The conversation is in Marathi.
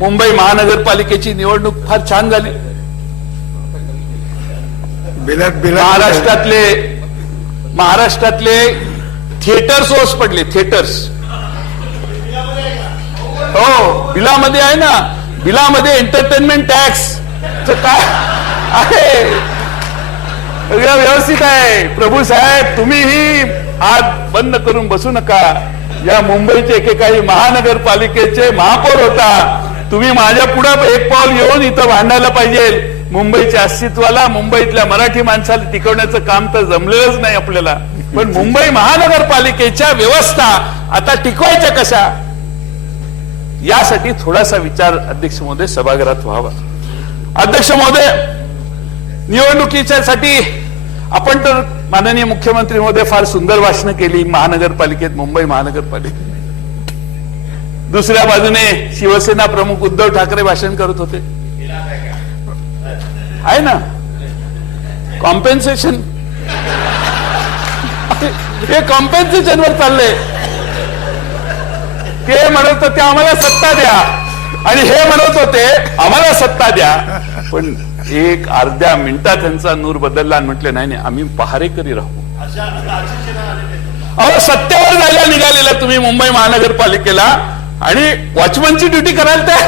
मुंबई महानगरपालिकेची निवडणूक फार छान झाली. महाराष्ट्रातले महाराष्ट्रातले थिएटर्स ओस पडले थिएटर्स हो बिलामध्ये आहे ना बिलामध्ये एंटरटेनमेंट टॅक्स काय? आहे. सगळं व्यवस्थित आहे. प्रभू साहेब तुम्हीही हात बंद करून बसू नका. या मुंबईचे एकेकाळी महानगरपालिकेचे महापौर होता. तुम्ही माझ्या पुढे एक पाऊल येऊन इथं भांडायला पाहिजे. मुंबईच्या अस्तित्वाला मुंबईतल्या मराठी माणसाला टिकवण्याचं काम तर जमलेलंच नाही आपल्याला. पण मुंबई महानगरपालिकेच्या व्यवस्था आता टिकवायच्या कशा? यासाठी थोडासा विचार अध्यक्ष महोदय सभागृहात व्हावा. अध्यक्ष महोदय निवडणुकीच्या साठी आपण तर माननीय मुख्यमंत्री महोदय फार सुंदर भाषणं केली. महानगरपालिकेत मुंबई महानगरपालिकेत. दुसऱ्या बाजूने शिवसेना प्रमुख उद्धव ठाकरे भाषण करत होते. आहे ना? कॉम्पेन्सेशन हे कॉम्पेन्सेशन वर चाललंय. ते म्हणत होते आम्हाला सत्ता द्या. आणि हे म्हणत होते आम्हाला सत्ता द्या. पण एक अर्ध्या मिनिटात त्यांचा नूर बदलला आणि म्हटले नाही नाही आम्ही पहारेकरी राहू. अहो सत्तेवर जायला निघालेला तुम्ही मुंबई महानगरपालिकेला. आणि वॉचमनची ड्युटी कराल त्या